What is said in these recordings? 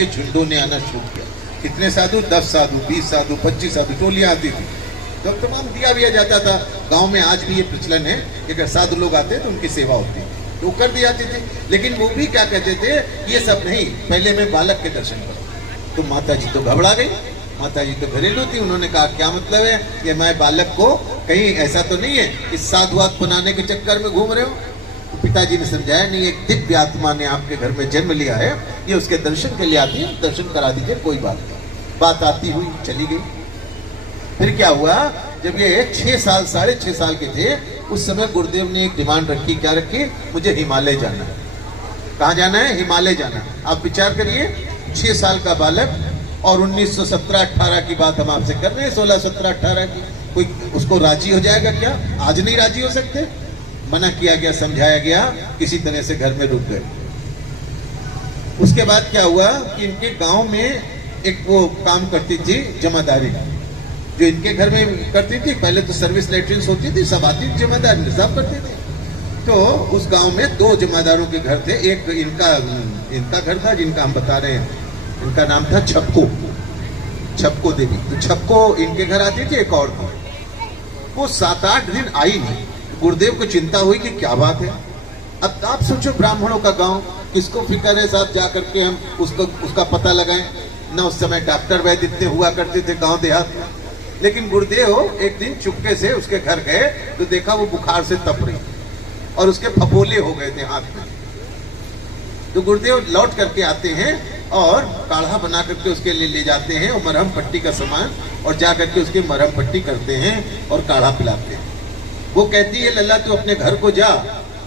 के झुंडों ने आना शुरू किया। कितने साधु? 10 साधु, 20 साधु, 25 साधु, टोलियां आती थी। तो तमाम दिया भी जाता था। गांव में आज भी ये प्रचलन है कि अगर साधु लोग आते तो उनकी सेवा होती, तो कर दी जाती थी। लेकिन वो भी क्या कहते थे, ये सब नहीं, पहले मैं बालक के दर्शन करूं। तो माता जी तो घबरा गई। माता जी तो घरेलू थी, उन्होंने कहा क्या मतलब है कि मैं बालक को, कहीं ऐसा तो नहीं है इस साधुवाद बनाने के चक्कर में घूम रहे हो? तो पिताजी ने समझाया, नहीं, एक दिव्य आत्मा ने आपके घर में जन्म लिया है, ये उसके दर्शन के लिए आती है, दर्शन करा दीजिए, कोई बात नहीं। बात आती हुई चली गई। फिर क्या हुआ, जब ये 6 साल 6.5 साल के थे, उस समय गुरुदेव ने एक डिमांड रखी। क्या रखी? मुझे हिमालय जाना है। कहाँ जाना है? हिमालय जाना है। आप विचार करिए, 6 साल का बालक, और 1917-18 की बात हम आपसे कर रहे हैं, 16, 17, 18 की। कोई उसको राजी हो जाएगा क्या? आज नहीं राजी हो सकते। मना किया गया, समझाया गया, किसी तरह से घर में रुक गए। उसके बाद क्या हुआ कि इनके गांव में एक वो काम करती थी जमादारी, जो इनके घर में करती थी। पहले तो सर्विस लेटरिन होती थी, सब आती थी, जमादारी साफ करती थी। तो उस गांव में 2 जमादारों के घर थे। एक इनका घर था, जिनका हम बता रहे हैं, इनका नाम था छपको देवी। तो छपको इनके घर आती थी, एक और थी। वो 7-8 दिन आई नहीं। गुरुदेव को चिंता हुई कि क्या बात है। अब आप सोचो, ब्राह्मणों का गांव, किसको फिक्र है साहब जा करके हम उसका पता लगाएं। ना उस समय डॉक्टर वैद्य इतने हुआ करते थे गांव देहात में। लेकिन गुरुदेव एक दिन चुपके से उसके घर गए तो देखा वो बुखार से तप रही और उसके फफोले हो गए थे हाथ में। तो गुरुदेव लौट करके आते हैं और काढ़ा बना करके उसके लिए ले जाते हैं, और मरहम पट्टी का सामान, और जा करके उसकी मरहम पट्टी करते हैं और काढ़ा पिलाते हैं। वो कहती है, लल्ला तू अपने घर को जा,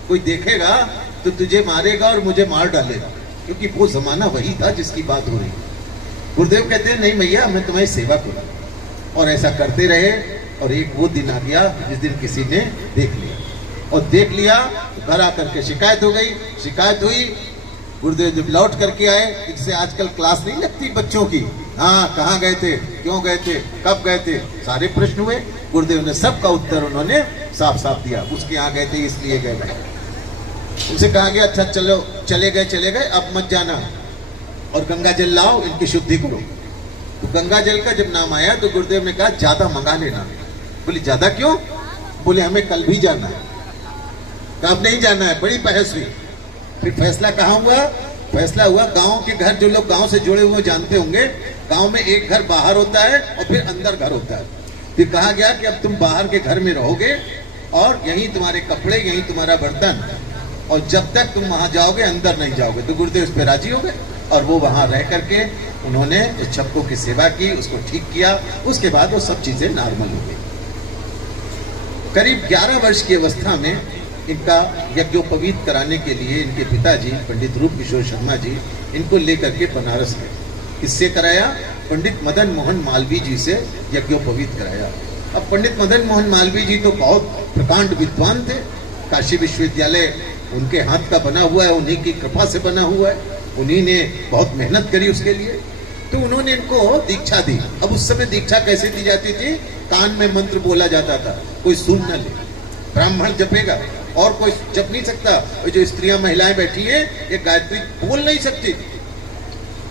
कोई देखेगा तो तुझे मारेगा और मुझे मार डालेगा, क्योंकि वो जमाना वही था जिसकी बात हो रही है। गुरुदेव कहते हैं, नहीं मैया, मैं तुम्हारी सेवा करूँ। और ऐसा करते रहे। और एक वो दिन आ गया जिस दिन किसी ने देख लिया, और देख लिया तो घर आकर के शिकायत हो गई। शिकायत हुई, गुरुदेव जब लौट करके आए, इससे आजकल क्लास नहीं लगती बच्चों की, हाँ कहाँ गए थे, क्यों गए थे, कब गए थे, सारे प्रश्न हुए। गुरुदेव ने सबका उत्तर उन्होंने साफ साफ दिया। उसके यहाँ गए थे इसलिए गए। उनसे कहा गया, अच्छा चलो, चले गए, अब मत जाना, और गंगा जल लाओ, इनकी शुद्धि करो। तो गंगा जल का जब नाम आया तो गुरुदेव ने कहा, ज्यादा मंगा लेना। बोले ज्यादा क्यों? बोले हमें कल भी जाना है। कब नहीं जाना है? बड़ी बहस हुई। फिर फैसला कहाँ हुआ? फैसला हुआ, गांव के घर, जो लोग गांव से जुड़े हुए जानते होंगे, गांव में एक घर बाहर होता है और फिर अंदर घर होता है। फिर कहा गया कि अब तुम बाहर के घर में रहोगे और यहीं तुम्हारे कपड़े, यहीं तुम्हारा बर्तन, और जब तक तुम वहां जाओगे अंदर नहीं जाओगे। तो गुरुदेव इस पे राजी हो गए और वो वहां रह करके उन्होंने उस छपको की सेवा की, उसको ठीक किया। उसके बाद वो सब चीजें नॉर्मल हो गई। करीब 11 वर्ष की अवस्था में इनका यज्ञोपवीत कराने के लिए इनके पिताजी पंडित रूप किशोर शर्मा जी इनको लेकर के बनारस गए। किससे कराया? पंडित मदन मोहन मालवीय जी से यज्ञोपवीत कराया। अब पंडित मदन मोहन मालवीय जी तो बहुत प्रकांड विद्वान थे। काशी विश्वविद्यालय उनके हाथ का बना हुआ है, उन्हीं की कृपा से बना हुआ है, उन्हीं ने बहुत मेहनत करी उसके लिए। तो उन्होंने इनको दीक्षा दी। अब उस समय दीक्षा कैसे दी जाती थी? कान में मंत्र बोला जाता था, कोई सुन न ले, ब्राह्मण जपेगा और कोई जप नहीं सकता। और जो स्त्रियां महिलाएं बैठी हैं, ये गायत्री बोल नहीं सकती।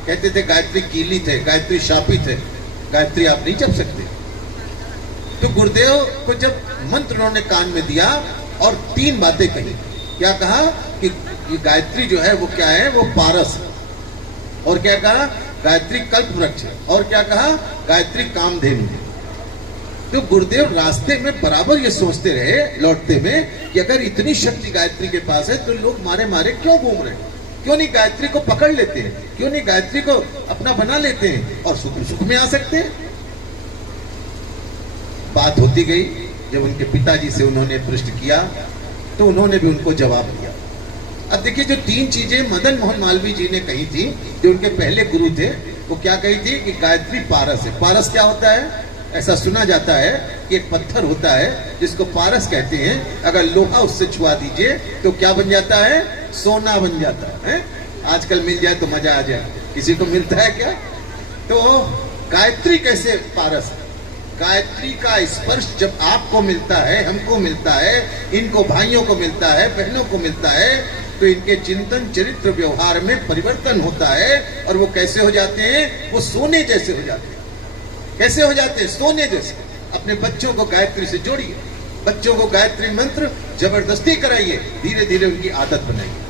कहते थे गायत्री कीली थे, गायत्री शापित है, गायत्री आप नहीं जप सकते। तो गुरुदेव को जब मंत्र उन्होंने कान में दिया और 3 बातें कही। क्या कहा कि ये गायत्री जो है वो क्या है? वो पारस है। और क्या कहा? गायत्री कल्प वृक्ष है। और क्या कहा? गायत्री कामधेनु है। तो गुरुदेव रास्ते में बराबर ये सोचते रहे लौटते में कि अगर इतनी शक्ति गायत्री के पास है तो लोग मारे मारे क्यों घूम रहे हैं? क्यों नहीं गायत्री को पकड़ लेते हैं? क्यों नहीं गायत्री को अपना बना लेते हैं और सुख सुख में आ सकते हैं? बात होती गई। जब उनके पिताजी से उन्होंने प्रश्न किया तो उन्होंने भी उनको जवाब दिया। अब देखिए, जो 3 चीजें मदन मोहन मालवीय जी ने कही थी, जो उनके पहले गुरु थे, वो क्या कही थी कि गायत्री पारस है। पारस क्या होता है? ऐसा सुना जाता है कि एक पत्थर होता है जिसको पारस कहते हैं। अगर लोहा उससे छुआ दीजिए तो क्या बन जाता है? सोना बन जाता है। आजकल मिल जाए तो मजा आ जाए, किसी को मिलता है क्या? तो गायत्री कैसे पारस है? गायत्री का स्पर्श जब आपको मिलता है, हमको मिलता है, इनको भाइयों को मिलता है, बहनों को मिलता है, तो इनके चिंतन चरित्र व्यवहार में परिवर्तन होता है। और वो कैसे हो जाते हैं? वो सोने जैसे हो जाते हैं। कैसे हो जाते हैं? सोने जैसे। अपने बच्चों को गायत्री से जोड़िए, बच्चों को गायत्री मंत्र जबरदस्ती कराइए, धीरे धीरे उनकी आदत बनाइए।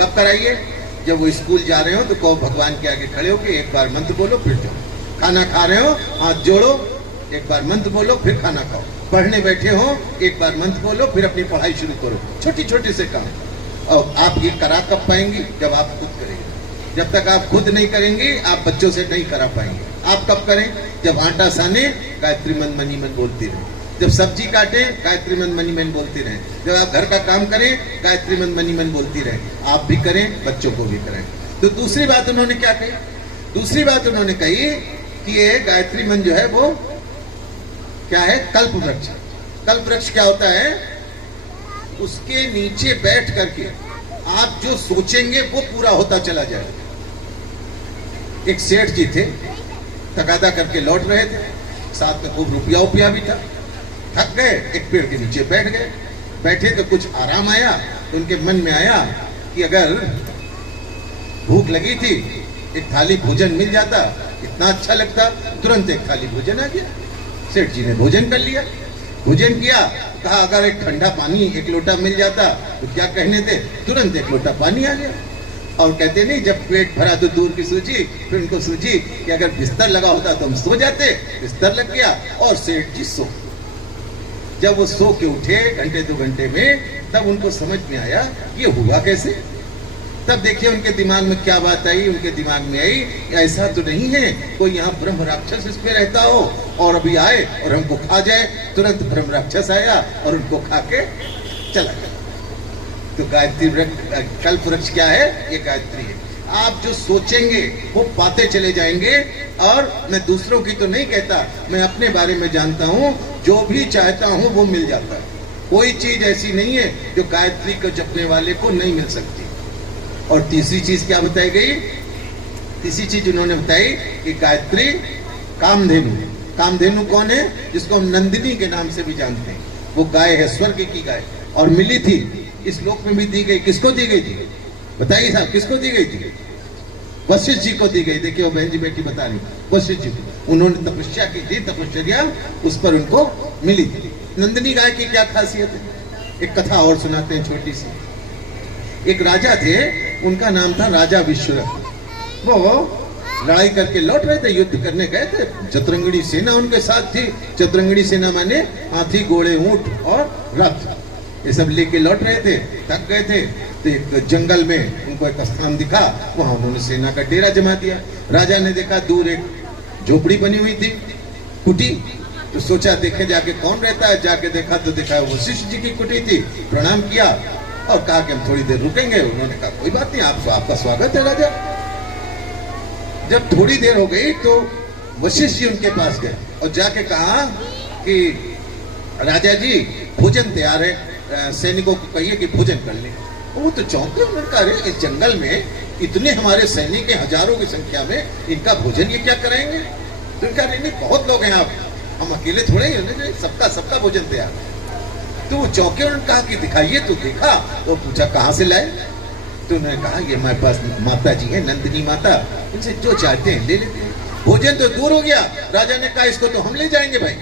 कब कराइए? जब वो स्कूल जा रहे हो तो कहो भगवान के आगे खड़े होके एक बार मंत्र बोलो फिर जाओ। खाना खा रहे हो हाथ जोड़ो, एक बार मंत्र बोलो फिर खाना खाओ। पढ़ने बैठे हो एक बार मंत्र बोलो फिर अपनी पढ़ाई शुरू करो। छोटी छोटी से काम। और आप ये करा कब पाएंगी? जब आप खुद करेंगे। जब तक आप खुद नहीं करेंगे आप बच्चों से नहीं करा पाएंगे। आप कब करें? जब आटा साने गायत्री मन मनी मन बोलती रहे, जब सब्जी काटे गायत्री मन मनी मन बोलती रहे, जब आप घर का काम करें गायत्री मन मनी मन बोलती रहे। आप भी करें, बच्चों को भी करें। तो दूसरी बात उन्होंने क्या कही? दूसरी बात उन्होंने कही कि ये गायत्री मन जो है वो क्या है? कल्प वृक्ष। कल्प वृक्ष क्या होता है? उसके नीचे बैठ करके आप जो सोचेंगे वो पूरा होता चला जाएगा। एक सेठ जी थे, तकादा करके लौट रहे थे, साथ में खूब रुपया भी था। थक गए, एक पेड़ के नीचे बैठ गए। बैठे तो कुछ आराम आया, तो उनके मन में आया कि अगर भूख लगी थी एक थाली भोजन मिल जाता कितना अच्छा लगता। तुरंत एक थाली भोजन आ गया। सेठ जी ने भोजन कर लिया। भोजन किया, कहा अगर एक ठंडा पानी एक लोटा मिल जाता तो क्या कहने थे, तुरंत एक लोटा पानी आ गया। और कहते नहीं जब पेट भरा तो दूर की सूझी। फिर उनको सूझी कि अगर बिस्तर लगा होता तो हम सो जाते। बिस्तर लग गया और सेठ जी सो। जब वो सो के उठे घंटे 2 घंटे में, तब उनको समझ में आया ये हुआ कैसे। तब देखिए उनके दिमाग में क्या बात आई। उनके दिमाग में आई ऐसा तो नहीं है कोई यहाँ ब्रह्म राक्षस इस पे रहता हो और अभी आए और हमको खा जाए। तुरंत ब्रह्म राक्षस आया और उनको खा के चला गया। तो गायत्री वृक्ष, कल्प वृक्ष क्या है? ये गायत्री है। आप जो सोचेंगे वो पाते चले जाएंगे। और मैं दूसरों की तो नहीं कहता, मैं अपने बारे में जानता हूँ, जो भी चाहता हूँ वो मिल जाता है। कोई चीज ऐसी नहीं है जो गायत्री को जपने वाले को नहीं मिल सकती। और तीसरी चीज क्या बताई गई? तीसरी चीज उन्होंने बताई कि गायत्री कामधेनु। कामधेनु कौन है? जिसको हम नंदिनी के नाम से भी जानते हैं। वो गाय है, स्वर्ग की गाय, और मिली थी इस लोक में भी दी गई। किसको दी गई थी? बताइए साहब, किसको दी गई थी? वशिष्ठ जी को दी गई। देखिए वो बहन जी बेटी बता रही, वशिष्ठ जी को। उन्होंने तपस्या की थी, तपस्या उस पर उनको मिली थी। नंदिनी गाय की क्या खासियत है? एक कथा और सुनाते हैं छोटी सी। एक राजा थे, उनका नाम था राजा विश्वरथ। वो लड़ाई करके लौट रहे थे, युद्ध करने गए थे। चतुरंगड़ी सेना उनके साथ थी। चतुरंगड़ी सेना माने हाथी, घोड़े, ऊंट और रथ, ये सब लेके लौट रहे थे। थक गए थे तो एक जंगल में उनको एक स्थान दिखा, वहां उन्होंने सेना का डेरा जमा दिया। राजा ने देखा दूर एक झोपड़ी बनी हुई थी, कुटी। तो सोचा देखे जाके कौन रहता है। जाके देखा तो देखा वशिष्ठ जी की कुटी थी। प्रणाम किया और कहा कि हम थोड़ी देर रुकेंगे। उन्होंने कहा कोई बात नहीं, आपका स्वागत है राजा। जब थोड़ी देर हो गई तो वशिष्ठ जी उनके पास गए और जाके कहा कि राजा जी भोजन तैयार है, सैनिकों को कहिए कि भोजन कर लें। वो तो चौंके। उन्होंने कहा इस जंगल में इतने हमारे सैनिक हैं, हजारों की संख्या में, इनका भोजन ये क्या कराएंगे? तो उनका नहीं, बहुत लोग हैं आप, हम अकेले थोड़े ही, सबका भोजन तैयार। तो वो चौंके। उन्होंने कहा कि दिखाइए। तो देखा तो पूछा कहाँ से लाए? तो उन्होंने कहा ये हमारे पास माता जी है, नंदिनी माता, इनसे जो चाहते हैं ले लेते हैं। भोजन तो दूर हो गया। राजा ने कहा इसको तो हम ले जाएंगे भाई,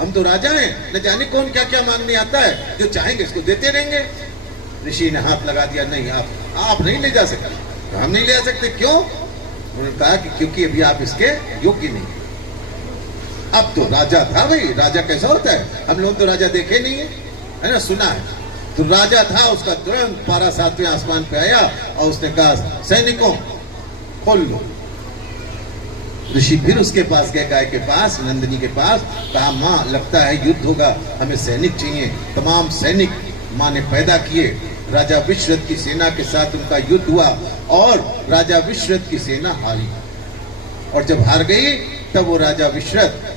हम तो राजा हैं, न जाने कौन क्या क्या मांगने आता है, जो चाहेंगे इसको देते रहेंगे। ऋषि ने हाथ लगा दिया, नहीं आप नहीं ले जा सकते। तो हम नहीं ले जा सकते, क्यों? उन्होंने कहा कि क्योंकि अभी आप इसके योग्य नहीं। अब तो राजा था भाई, राजा कैसा होता है, हम लोग तो राजा देखे नहीं है ना, सुना है। तो राजा था, उसका तुरंत पारा 7वें आसमान पे आया और उसने कहा सैनिकों खोल लो। ऋषि फिर उसके पास गए, गाय के पास, नंदिनी के पास। कहा माँ लगता है युद्ध होगा, हमें सैनिक चाहिए। तमाम सैनिक माँ ने पैदा किए। राजा विश्वरथ की सेना के साथ उनका युद्ध हुआ और राजा विश्वरथ की सेना हारी। और जब हार गई तब वो राजा विश्वरथ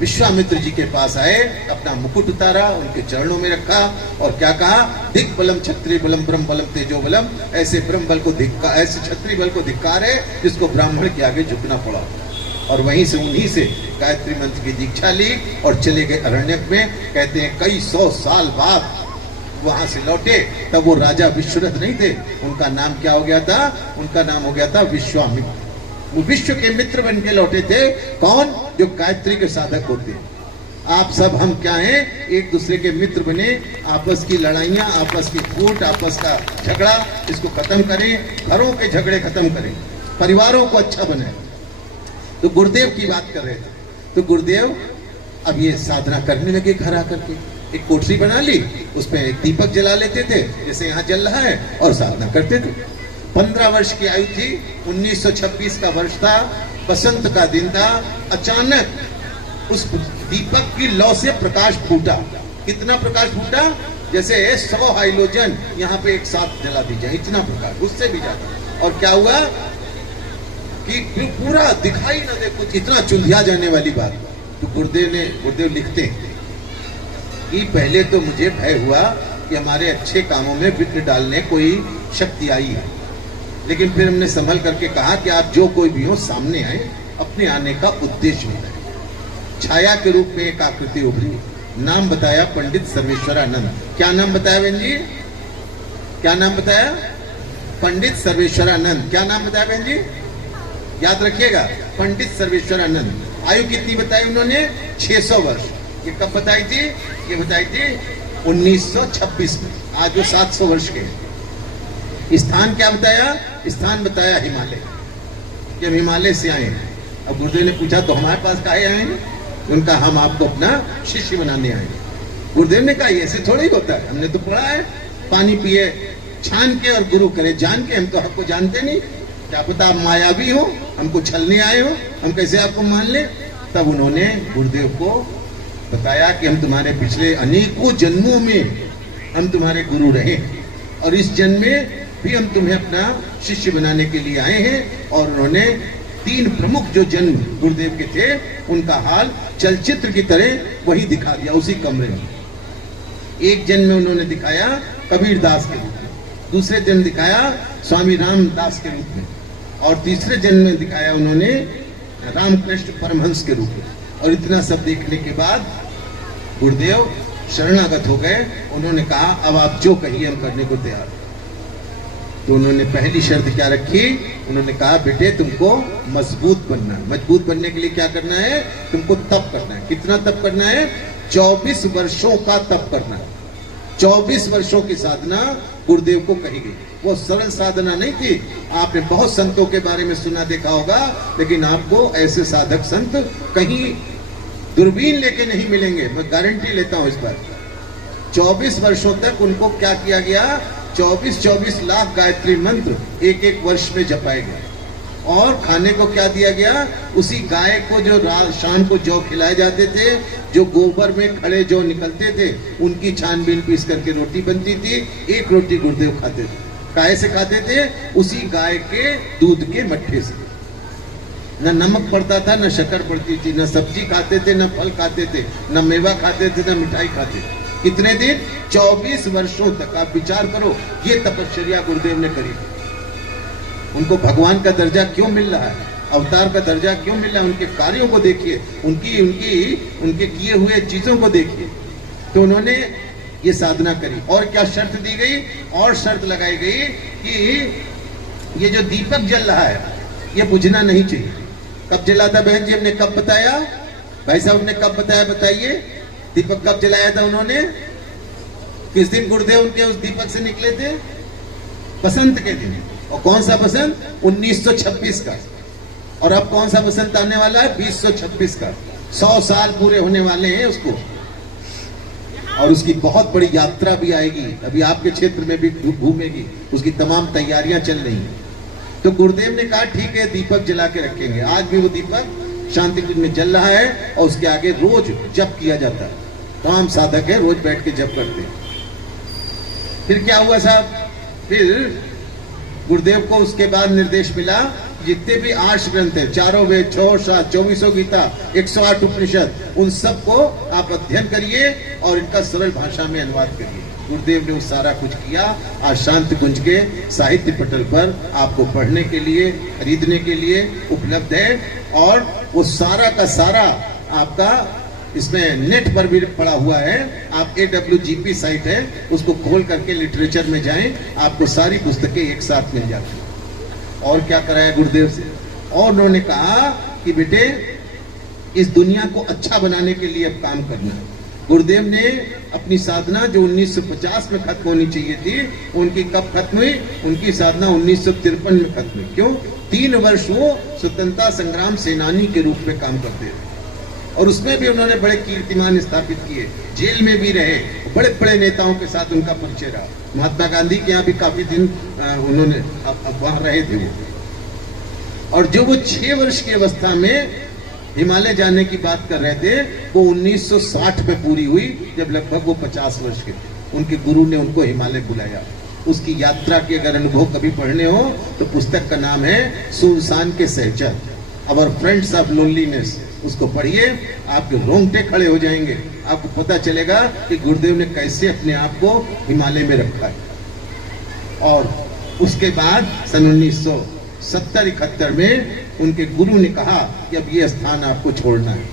विश्वामित्र जी के पास आए, अपना मुकुट उतारा, उनके चरणों में रखा और क्या कहा, दिक बलम क्षत्रिय बलम ब्रह्म बलम तेजो बलम। ऐसे ब्रह्म बल को धिक्कार, ऐसे क्षत्रिय बल को धिक्कार है जिसको ब्राह्मण के आगे झुकना पड़ा। और वहीं से उन्हीं से गायत्री मंत्र की दीक्षा ली और चले गए अरण्यक में। कहते हैं कई 100 साल बाद वहां से लौटे तब वो राजा विश्वरथ नहीं थे, उनका नाम क्या हो गया था? उनका नाम हो गया था विश्वामित्र। वो विश्व के मित्र बन के लौटे थे। कौन? जो गायत्री के साधक होते हैं। आप सब हम क्या हैं? एक दूसरे के मित्र बने, आपस की लड़ाइयां, आपस की फूट, आपस का झगड़ा, इसको खत्म करें, घरों के झगड़े खत्म करें, परिवारों को अच्छा बनाए। तो गुरुदेव की बात कर रहे थे। तो गुरुदेव अब ये साधना करने लगे, घर आकर के एक कोठरी बना ली, उसमें एक दीपक जला लेते थे जैसे यहाँ जल रहा है, और साधना करते थे। 15 वर्ष की आयु थी, 1926 का वर्ष था, बसंत का दिन था। अचानक उस दीपक की लौ से प्रकाश फूटा। कितना प्रकाश फूटा? जैसे 100 हाइलोजन यहाँ पे एक साथ जला दी जाए, इतना प्रकाश, उससे भी ज्यादा। और क्या हुआ कि पूरा दिखाई न दे कुछ, इतना चुंधिया जाने वाली बात। तो गुरुदेव लिखते हैं कि पहले तो मुझे भय हुआ कि हमारे अच्छे कामों में विघ्न डालने कोई शक्ति आई है, लेकिन फिर हमने संभल करके कहा कि आप जो कोई भी हो सामने आए, अपने आने का उद्देश्य बताए। छाया के रूप में एक आकृति उभरी, नाम बताया पंडित सर्वेश्वरानंद। क्या नाम बताया बहन जी? क्या नाम बताया? पंडित सर्वेश्वरानंद। क्या नाम बताया बहन जी? याद रखिएगा, पंडित सर्वेश्वरानंद। आयु कितनी बताई उन्होंने? 600 वर्ष। ये कब बताई थी? ये बताई थी 1926 में। आज वो 700 वर्ष के हैं। स्थान क्या बताया? स्थान बताया हिमालय। जब हिमालय से आए, अब गुरुदेव ने पूछा तो हमारे पास काहे आए हैं? उनका हम आपको अपना शिष्य बनाने आए। गुरुदेव ने कहा ऐसे थोड़ा ही होता है, हमने तो पढ़ा है, पानी पिए छान के और गुरु करे जान के। हम तो आपको जानते नहीं, क्या पता आप मायावी हो, हमको छलने आए हो, हम कैसे आपको मान ले? तब उन्होंने गुरुदेव को बताया कि हम तुम्हारे पिछले अनेकों जन्मों में हम तुम्हारे गुरु रहे, और इस जन्म में भी हम तुम्हें अपना शिष्य बनाने के लिए आए हैं। और उन्होंने 3 प्रमुख जो जन्म गुरुदेव के थे, उनका हाल चलचित्र की तरह वही दिखा दिया उसी कमरे में। एक जन्म में उन्होंने दिखाया कबीर दास के रूप में, दूसरे जन्म दिखाया स्वामी रामदास के रूप में, और तीसरे जन्म में दिखाया उन्होंने रामकृष्ण परमहंस के रूप में। और इतना सब देखने के बाद गुरुदेव शरणागत हो गए। उन्होंने कहा अब आप जो कहिए हम करने को तैयार। तो उन्होंने पहली शर्त क्या रखी? उन्होंने कहा बेटे तुमको मजबूत बनना है। मजबूत बनने के लिए क्या करना है? तुमको तप करना है। कितना तप करना है? 24 वर्षों का तप करना है। 24 वर्षों की साधना गुरुदेव को कही गई। वो सरल साधना नहीं थी। आपने बहुत संतों के बारे में सुना देखा होगा, लेकिन आपको ऐसे साधक संत कहीं दूरबीन लेके नहीं मिलेंगे, मैं गारंटी लेता हूं इस बार। 24 वर्षों तक उनको क्या किया गया? 24 लाख गायत्री मंत्र एक वर्ष में जपाए गए। और खाने को क्या दिया गया? उसी गाय को जो शाम को जौ खिलाए जाते थे, जो गोबर में खड़े जौ निकलते थे, उनकी छानबीन पीस करके रोटी बनती थी। एक रोटी गुरुदेव खाते थे। काहे से खाते थे? उसी गाय के दूध के मट्ठे से। न नमक पड़ता था, न शक्कर पड़ती थी, न सब्जी खाते थे, न फल खाते थे, न मेवा खाते थे, न मिठाई खाते थे। कितने दिन? 24 वर्षों तक। आप विचार करो, ये तपस्या गुरुदेव ने करी। उनको भगवान का दर्जा क्यों मिल रहा है? अवतार का दर्जा क्यों मिल रहा है? उनके कार्यों को देखिए, उनके किए हुए चीजों को देखिए। तो उन्होंने ये साधना करी। और क्या शर्त दी गई? और शर्त लगाई गई कि ये जो दीपक जल रहा है, ये बुझना नहीं चाहिए। कब जला था बहन जी? हमने कब बताया? भाई साहब ने कब बताया? बताइए। दीपक कब जलाया था उन्होंने? किस दिन गुरुदेव उनके उस दीपक से निकले थे? बसंत के दिन। और कौन सा बसंत? 1926 का। और अब कौन सा बसंत आने वाला है? 2026 का। 100 साल पूरे होने वाले हैं उसको। और उसकी बहुत बड़ी यात्रा भी आएगी, अभी आपके क्षेत्र में भी घूमेगी, उसकी तमाम तैयारियां चल रही हैं। तो गुरुदेव ने कहा ठीक है, दीपक जला के रखेंगे। आज भी वो दीपक शांति कुंज में जल रहा है, और उसके आगे रोज जप किया जाता है। तमाम साधक है, रोज बैठ के जप करते हैं। फिर क्या हुआ साहब? फिर गुरुदेव को उसके बाद निर्देश मिला, जितने भी 8 ग्रंथ है, 4 वेद, 6 शास्त्र, 24 गीता, 108 उपनिषद, उन सबको आप अध्ययन करिए और इनका सरल भाषा में अनुवाद करिए। गुरुदेव ने वो सारा कुछ किया। आज शांति कुंज के साहित्य पटल पर आपको पढ़ने के लिए, खरीदने के लिए उपलब्ध है। और वो सारा का सारा आपका इसमें नेट पर भी पड़ा हुआ है, आप AWGP साइट है, उसको खोल करके लिटरेचर में जाएं, आपको सारी पुस्तकें एक साथ मिल जाती हैं। और क्या कराया गुरुदेव से, और उन्होंने कहा कि बेटे इस दुनिया को अच्छा बनाने के लिए अब काम करना है। गुरुदेव ने अपनी साधना जो 1950 में खत्म होनी चाहिए थी, उनकी कब खत्म हुई? उनकी साधना 1953 में खत्म हुई। क्यों? 3 वर्ष वो स्वतंत्रता संग्राम सेनानी के रूप में काम करते थे और उसमें भी उन्होंने बड़े कीर्तिमान स्थापित किए, जेल में भी रहे, बड़े बड़े नेताओं के साथ उनका परिचय रहा। महात्मा गांधी के यहाँ भी काफी दिन उन्होंने वहां रहे थे वो। और जो वो 6 वर्ष की अवस्था में हिमालय जाने की बात कर रहे थे, वो 1960 में पूरी हुई, जब लगभग वो 50 वर्ष के थे। उनके गुरु ने उनको हिमालय बुलाया। उसकी यात्रा के अगर अनुभव कभी पढ़ने हो तो पुस्तक का नाम है सुनसान के सहचर, अवर फ्रेंड्स ऑफ लोनलीनेस। उसको पढ़िए, आपके रोंगटे खड़े हो जाएंगे। आपको पता चलेगा कि गुरुदेव ने कैसे अपने आप को हिमालय में रखा है। और उसके बाद सन 1970-71 में उनके गुरु ने कहा कि अब ये स्थान आपको छोड़ना है।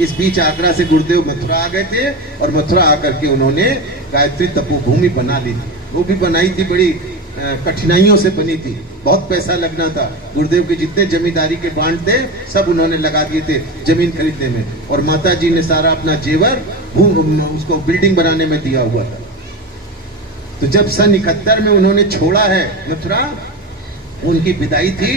इस बीच आगरा से गुरुदेव मथुरा आ गए थे और मथुरा आकर के उन्होंने गायत्री तपोभूमि बना ली थी। वो भी बनाई थी, बड़ी कठिनाइयों से बनी थी, बहुत पैसा लगना था। गुरुदेव के जितने जमींदारी के बांड थे सब उन्होंने लगा दिए थे जमीन खरीदने में, और माता जी ने सारा अपना जेवर उसको बिल्डिंग बनाने में दिया हुआ था। तो जब सन 71 में उन्होंने छोड़ा है मथुरा, उनकी विदाई थी।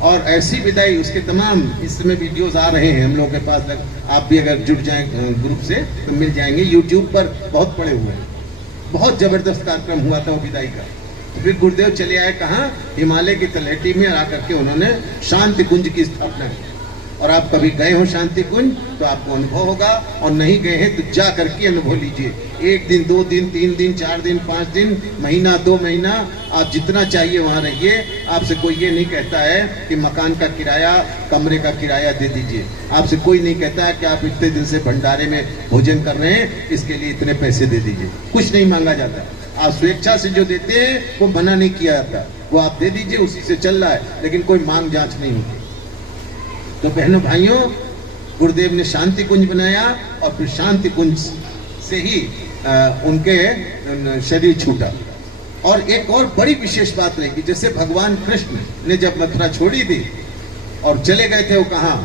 और ऐसी विदाई, उसके तमाम इस समय वीडियोस आ रहे हैं हम लोगों के पास, आप भी अगर जुड़ जाएं ग्रुप से तो मिल जाएंगे, यूट्यूब पर बहुत पड़े हुए हैं। बहुत जबरदस्त कार्यक्रम हुआ था वो विदाई का। तो फिर गुरुदेव चले आए कहाँ? हिमालय की तलहटी में आकर के उन्होंने शांति कुंज की स्थापना की। और आप कभी गए हो शांति कुंज तो आपको अनुभव होगा, और नहीं गए हैं तो जा करके अनुभव लीजिए। 1 दिन, 2 दिन, 3 दिन, 4 दिन, 5 दिन, महीना, 2 महीना, आप जितना चाहिए वहां रहिए। आपसे कोई ये नहीं कहता है कि मकान का किराया, कमरे का किराया दे दीजिए। आपसे कोई नहीं कहता है कि आप इतने दिन से भंडारे में भोजन कर रहे हैं, इसके लिए इतने पैसे दे दीजिए। कुछ नहीं मांगा जाता। आप स्वेच्छा से जो देते हैं वो मना नहीं किया जाता, वो आप दे दीजिए, उसी से चल रहा है, लेकिन कोई मांग जांच नहीं होती। तो बहनों भाइयों, गुरुदेव ने शांति कुंज बनाया और फिर शांति कुंज से ही उनके शरीर छूटा। और एक और बड़ी विशेष बात रहेगी, जैसे भगवान कृष्ण ने जब मथुरा छोड़ी थी और चले गए थे वो कहाँ?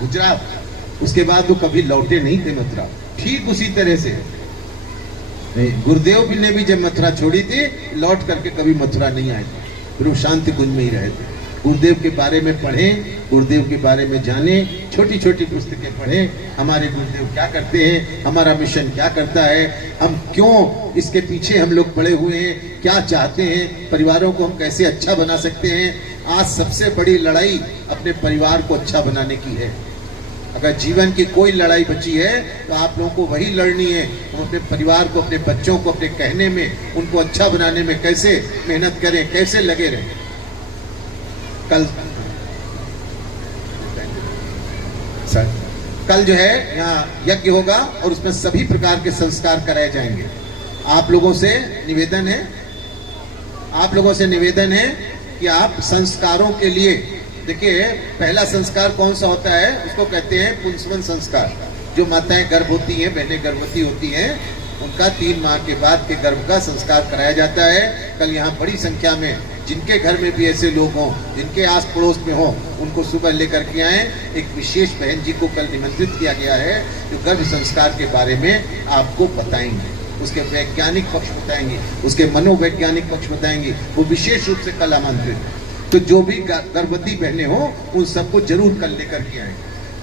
गुजरात। उसके बाद वो कभी लौटे नहीं थे मथुरा। ठीक उसी तरह से गुरुदेव ने भी जब मथुरा छोड़ी थी, लौट करके कभी मथुरा नहीं आए थे, फिर वो शांति कुंज में ही रहे थे। गुरुदेव के बारे में पढ़ें, गुरुदेव के बारे में जानें, छोटी छोटी पुस्तकें पढ़ें। हमारे गुरुदेव क्या करते हैं, हमारा मिशन क्या करता है, हम क्यों इसके पीछे हम लोग पड़े हुए हैं, क्या चाहते हैं, परिवारों को हम कैसे अच्छा बना सकते हैं। आज सबसे बड़ी लड़ाई अपने परिवार को अच्छा बनाने की है। अगर जीवन की कोई लड़ाई बची है तो आप लोगों को वही लड़नी है। हम अपने परिवार को, अपने बच्चों को, अपने कहने में, उनको अच्छा बनाने में कैसे मेहनत करें, कैसे लगे रहें। कल जो है यहाँ यज्ञ होगा और उसमें सभी प्रकार के संस्कार कराए जाएंगे। आप लोगों से निवेदन है कि आप संस्कारों के लिए, देखिए पहला संस्कार कौन सा होता है? उसको कहते हैं पुंसवन संस्कार। जो माताएं गर्भ होती हैं, बहनें गर्भवती होती हैं, उनका 3 माह के बाद के गर्भ का संस्कार कराया जाता है। कल यहाँ बड़ी संख्या में जिनके घर में भी ऐसे लोग हों, जिनके आस पड़ोस में हों, उनको सुबह लेकर के आए। एक विशेष बहन जी को कल निमंत्रित किया गया है जो गर्भ संस्कार के बारे में आपको बताएंगे, उसके वैज्ञानिक पक्ष बताएंगे, उसके मनोवैज्ञानिक पक्ष बताएंगे। वो विशेष रूप से कल आमंत्रित। तो जो भी गर्भवती बहनें हों उन सबको जरूर कल लेकर के आए।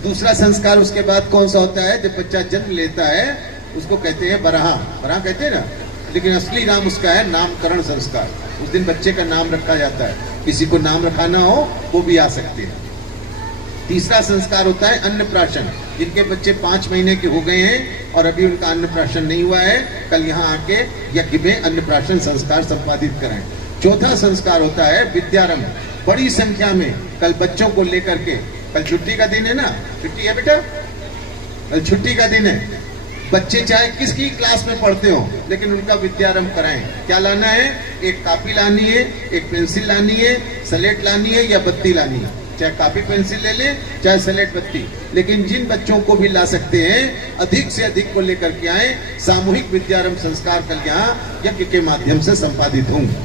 दूसरा संस्कार उसके बाद कौन सा होता है? जब बच्चा जन्म लेता है उसको कहते हैं बरहा कहते हैं ना, लेकिन असली नाम उसका है नामकरण संस्कार। उस दिन बच्चे का नाम रखा जाता है। किसी को नाम रखाना हो वो भी आ सकते हैं। तीसरा संस्कार होता है अन्नप्राशन। जिनके बच्चे 5 महीने के हो गए हैं और अभी उनका अन्नप्राशन नहीं हुआ है, कल यहाँ आके यज्ञ में अन्नप्राशन संस्कार संपादित कराएं। चौथा संस्कार होता है विद्यारंभ। बड़ी संख्या में कल बच्चों को लेकर के, कल छुट्टी का दिन है ना, छुट्टी है बेटा, कल छुट्टी का दिन है। बच्चे चाहे किसकी क्लास में पढ़ते हो, लेकिन उनका विद्यारंभ कराएं। क्या लाना है? एक कॉपी लानी है, एक पेंसिल लानी है, स्लेट लानी है या बत्ती लानी है। चाहे कॉपी पेंसिल ले लें, चाहे स्लेट बत्ती, लेकिन जिन बच्चों को भी ला सकते हैं अधिक से अधिक को लेकर के आए। सामूहिक विद्यारंभ संस्कार कल्याण यज्ञ के माध्यम से संपादित होंगे।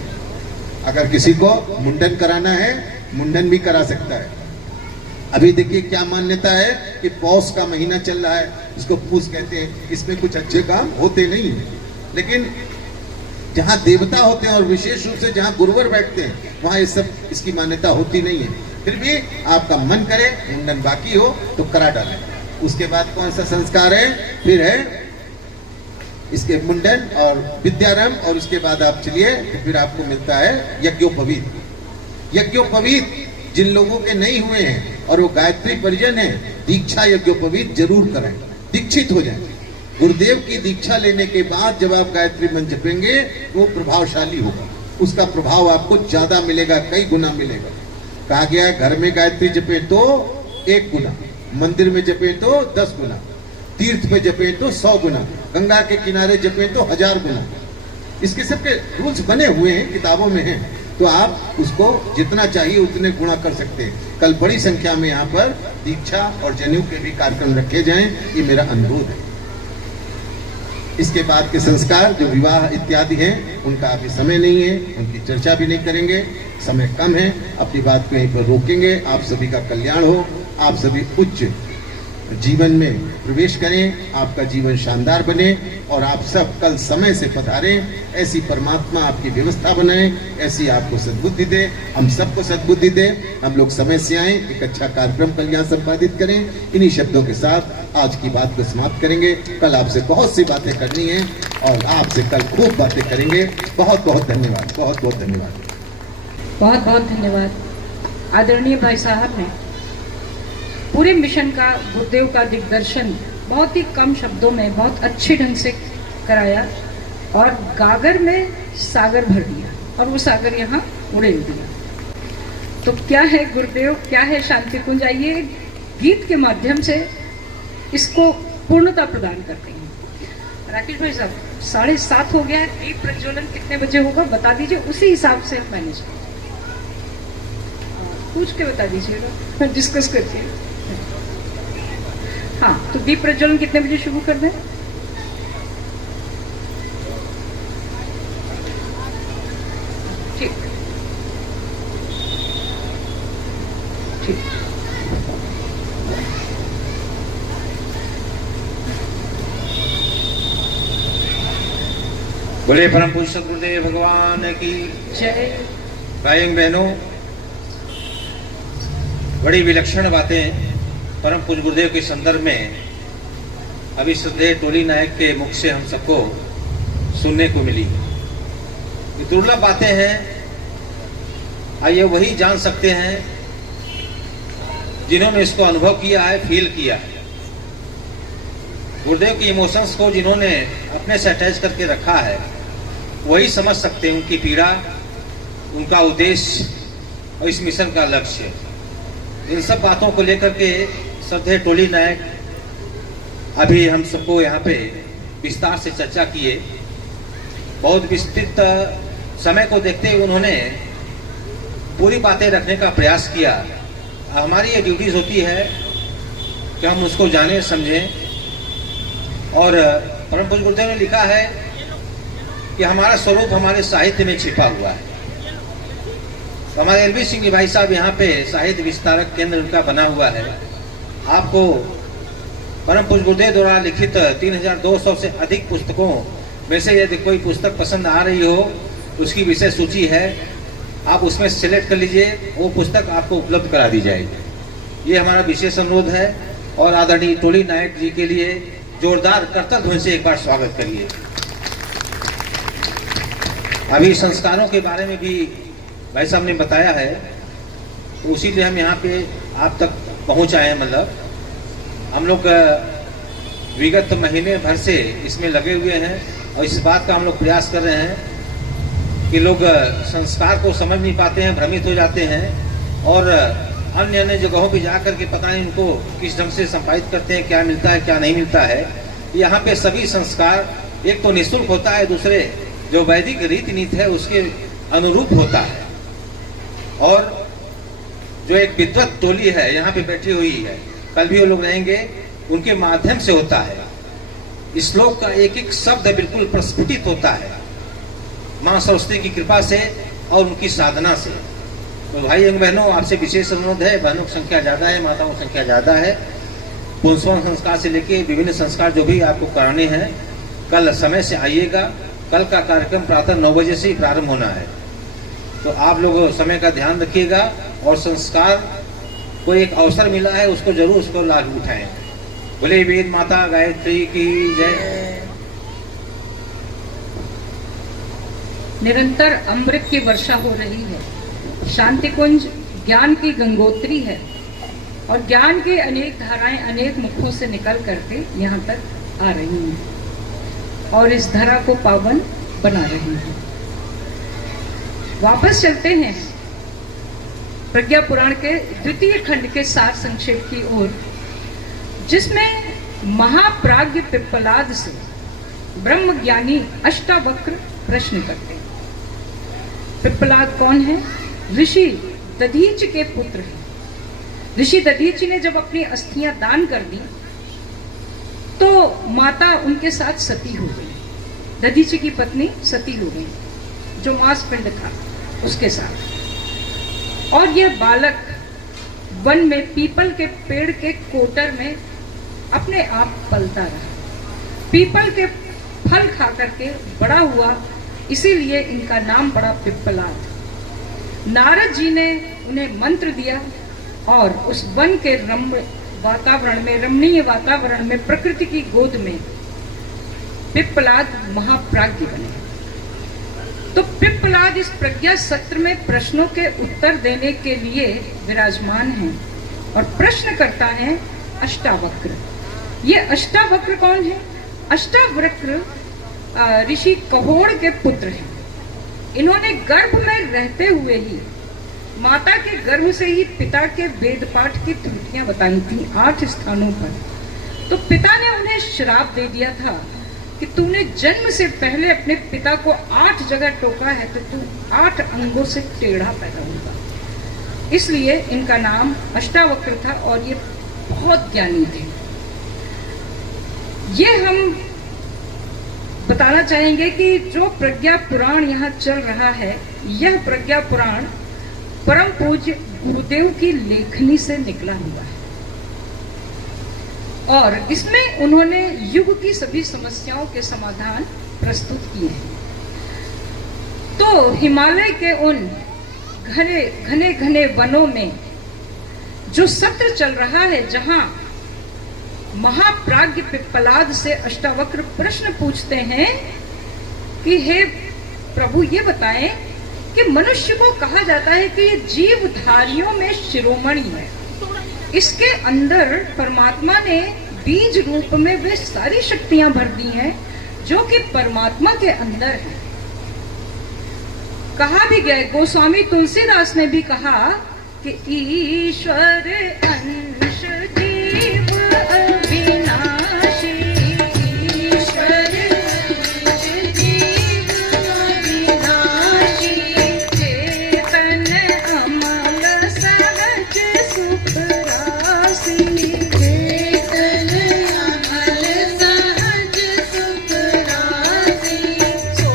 अगर किसी को मुंडन कराना है, मुंडन भी करा सकता है। अभी देखिए क्या मान्यता है कि पौष का महीना चल रहा है, इसको पूस कहते हैं, इसमें कुछ अच्छे काम होते नहीं है, लेकिन जहाँ देवता होते हैं और विशेष रूप से जहाँ गुरुवर बैठते हैं वहाँ ये सब इसकी मान्यता होती नहीं है। फिर भी आपका मन करे, मुंडन बाकी हो तो करा डालें। उसके बाद कौन सा संस्कार है? फिर है इसके मुंडन और विद्यारंभ, और उसके बाद आप चलिए फिर आपको मिलता है यज्ञोपवीत। यज्ञोपवीत जिन लोगों के नहीं हुए हैं और वो गायत्री परिजन है, दीक्षा यज्ञोपवीत जरूर करें, दीक्षित हो जाए। गुरुदेव की दीक्षा लेने के बाद जब आप गायत्री मंत्र जपेंगे वो प्रभावशाली होगा, उसका प्रभाव आपको ज्यादा मिलेगा, कई गुना मिलेगा। कहा गया है घर में गायत्री जपे तो 1 गुना, मंदिर में जपे तो 10 गुना, तीर्थ पे जपे तो 100 गुना, गंगा के किनारे जपे तो 1000 गुना। इसके सबके रूल्स बने हुए हैं, किताबों में हैं, तो आप उसको जितना चाहिए उतने गुणा कर सकते हैं। कल बड़ी संख्या में यहाँ पर दीक्षा और जनेऊ के भी कार्यक्रम रखे जाएं, ये मेरा अनुरोध है। इसके बाद के संस्कार जो विवाह इत्यादि हैं उनका अभी समय नहीं है, उनकी चर्चा भी नहीं करेंगे, समय कम है, अपनी बात को यहीं पर रोकेंगे। आप सभी का कल्याण हो, आप सभी उच्च जीवन में प्रवेश करें, आपका जीवन शानदार बने और आप सब कल समय से पधारें। ऐसी परमात्मा आपकी व्यवस्था बनाए, ऐसी आपको सद्बुद्धि दे, हम सबको सद्बुद्धि दे, हम लोग समय से आए, एक अच्छा कार्यक्रम कल यहाँ संपादित करें। इन्हीं शब्दों के साथ आज की बात को समाप्त करेंगे। कल आपसे बहुत सी बातें करनी है और आपसे कल खूब बातें करेंगे। बहुत बहुत धन्यवाद, बहुत बहुत धन्यवाद, बहुत बहुत धन्यवाद। आदरणीय भाई साहब ने पूरे मिशन का, गुरुदेव का दिग्दर्शन बहुत ही कम शब्दों में बहुत अच्छे ढंग से कराया और गागर में सागर भर दिया और वो सागर यहाँ उड़ेल दिया। तो क्या है गुरुदेव, क्या है शांति कुंज, आइए गीत के माध्यम से इसको पूर्णता प्रदान करते हैं। राकेश भाई साहब 7:30 हो गया है, दीप प्रज्वलन कितने बजे होगा बता दीजिए, उसी हिसाब से हम मैनेज करें। पूछ के बता दीजिएगा, डिस्कस करके। हाँ, तो दीप प्रज्वलन कितने बजे शुरू कर दें? ठीक ठीक। बोले परम पूज्य गुरुदेव भगवान की जय। भाइयों बहनों, बड़ी विलक्षण बातें परम पूज्य गुरुदेव के संदर्भ में अभी श्रद्धेय टोली नायक के मुख से हम सबको सुनने को मिली। ये दुर्लभ बातें हैं, आइए वही जान सकते हैं जिन्होंने इसको अनुभव किया है, फील किया है। गुरुदेव की इमोशंस को जिन्होंने अपने से अटैच करके रखा है वही समझ सकते हैं उनकी पीड़ा, उनका उद्देश्य और इस मिशन का लक्ष्य। इन सब बातों को लेकर के श्रद्धेय टोली नायक अभी हम सबको यहाँ पे विस्तार से चर्चा किए। बहुत विस्तृत समय को देखते हुए उन्होंने पूरी बातें रखने का प्रयास किया। हमारी ये ड्यूटीज होती है कि हम उसको जाने समझें। और परम पूज्य गुरुदेव ने लिखा है कि हमारा स्वरूप हमारे साहित्य में छिपा हुआ है। तो हमारे एलवी सिंह भाई साहब यहाँ पे साहित्य विस्तारक केंद्र उनका बना हुआ है। आपको परम पूज्य गुरुदेव द्वारा लिखित 3200 से अधिक पुस्तकों में से यदि कोई पुस्तक पसंद आ रही हो, उसकी विषय सूची है, आप उसमें सेलेक्ट कर लीजिए, वो पुस्तक आपको उपलब्ध करा दी जाएगी। ये हमारा विशेष अनुरोध है। और आदरणीय टोली नायक जी के लिए जोरदार करतल ध्वनि से एक बार स्वागत करिए। अभी संस्कारों के बारे में भी भाई साहब ने बताया है, तो उसीलिए हम यहाँ पे आप तक पहुँच आए हैं। मतलब हम लोग विगत महीने भर से इसमें लगे हुए हैं और इस बात का हम लोग प्रयास कर रहे हैं कि लोग संस्कार को समझ नहीं पाते हैं, भ्रमित हो जाते हैं और अन्य अन्य जगहों पे जा करके पता नहीं उनको किस ढंग से संपादित करते हैं, क्या मिलता है क्या नहीं मिलता है। यहाँ पे सभी संस्कार एक तो निःशुल्क होता है, दूसरे जो वैदिक रीति नीति है उसके अनुरूप होता है। और जो एक विद्वत टोली है यहाँ पे बैठी हुई है, कल भी वो लोग रहेंगे, उनके माध्यम से होता है। इस श्लोक का एक एक शब्द बिल्कुल प्रस्फुटित होता है माँ सरस्वती की कृपा से और उनकी साधना से। तो भाई एवं बहनों, आपसे विशेष अनुरोध है, बहनों की संख्या ज्यादा है, माताओं की संख्या ज्यादा है, पुंसवन संस्कार से लेके विभिन्न संस्कार जो भी आपको कराने हैं, कल समय से आइएगा। कल का कार्यक्रम प्रातः 9 बजे से ही प्रारंभ होना है, तो आप लोग समय का ध्यान रखिएगा और संस्कार को एक अवसर मिला है, उसको जरूर उसको लाभ उठाएं। बोले वेद माता गायत्री की जय। निरंतर अमृत की वर्षा हो रही है, शांति कुंज ज्ञान की गंगोत्री है और ज्ञान की अनेक धाराएं अनेक मुखों से निकल करके यहाँ तक आ रही हैं और इस धरा को पावन बना रही हैं। वापस चलते हैं प्रज्ञा पुराण के द्वितीय खंड के सार संक्षेप की ओर, जिसमें महाप्राज्ञ पिप्पलाद से ब्रह्म ज्ञानी अष्टावक्र प्रश्न करते हैं। पिप्पलाद कौन है? ऋषि दधीच के पुत्र हैं। ऋषि दधीच ने जब अपनी अस्थियां दान कर दी तो माता उनके साथ सती हो गई। दधीच की पत्नी सती हो गई, जो मांस पिंड था उसके साथ। और यह बालक वन में पीपल के पेड़ के कोटर में अपने आप पलता रहा। पीपल के फल खा करके बड़ा हुआ, इसीलिए इनका नाम पड़ा पिप्पलाद। नारद जी ने उन्हें मंत्र दिया और उस वन के रमणीय वातावरण में प्रकृति की गोद में पिप्पलाद महाप्राज्ञ बने। तो पिप्पलाद इस प्रज्ञा सत्र में प्रश्नों के उत्तर देने के लिए विराजमान हैं और प्रश्न करता है अष्टावक्र। ये अष्टावक्र कौन है? अष्टावक्र ऋषि कहोड़ के पुत्र हैं। इन्होंने गर्भ में रहते हुए ही माता के गर्भ से ही पिता के वेद पाठ की त्रुटियां बताई थी 8 स्थानों पर। तो पिता ने उन्हें श्राप दे दिया था कि तूने जन्म से पहले अपने पिता को 8 जगह टोका है तो तू 8 अंगों से टेढ़ा पैदा होगा। इसलिए इनका नाम अष्टावक्र था और ये बहुत ज्ञानी थे। ये हम बताना चाहेंगे कि जो प्रज्ञा पुराण यहाँ चल रहा है, यह प्रज्ञा पुराण परम पूज्य गुरुदेव की लेखनी से निकला हुआ है और इसमें उन्होंने युग की सभी समस्याओं के समाधान प्रस्तुत किए हैं। तो हिमालय के उन घने घने वनों में जो सत्र चल रहा है, जहां महाप्राज्ञ पिप्पलाद से अष्टावक्र प्रश्न पूछते हैं कि हे प्रभु, ये बताएं कि मनुष्य को कहा जाता है कि ये जीवधारियों में शिरोमणि है। इसके अंदर परमात्मा ने बीज रूप में वे सारी शक्तियां भर दी हैं जो कि परमात्मा के अंदर है। कहा भी गया, गोस्वामी तुलसीदास ने भी कहा कि ईश्वर अंश जीव अविनाशी, ईश्वर अंश जीव अविनाशी, चेतन अमल सहज सुख राशि, चेतन अमल सहज सुख राशि, सो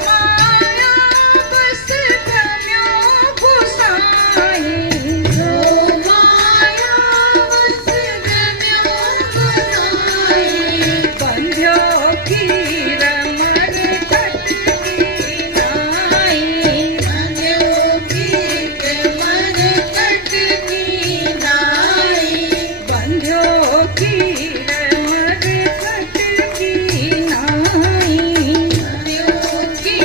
माया बस भ्रम्यो गुसाई, सो माया बस भ्रम्यो गुसाई, बंध्यो की रमण घट की नाई, बंध्यो की रमण घट की नाई, बंध्यो की रमण घट की नाई, बंध्यो की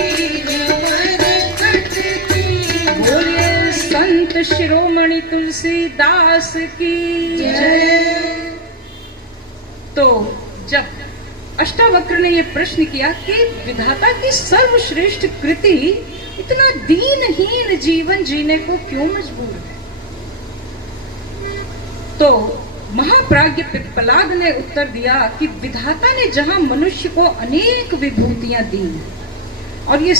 रमण घट की। बोलिए संत शिरोमणि तुलसीदास की जय। तो जब अष्टावक्र ने यह प्रश्न किया कि विधाता की सर्वश्रेष्ठ कृति इतना दीनहीन जीवन जीने को क्यों मजबूर है, तो महाप्राज्ञ पिप्पलाद ने उत्तर दिया कि विधाता ने जहां मनुष्य को अनेक विभूतियां दी और ये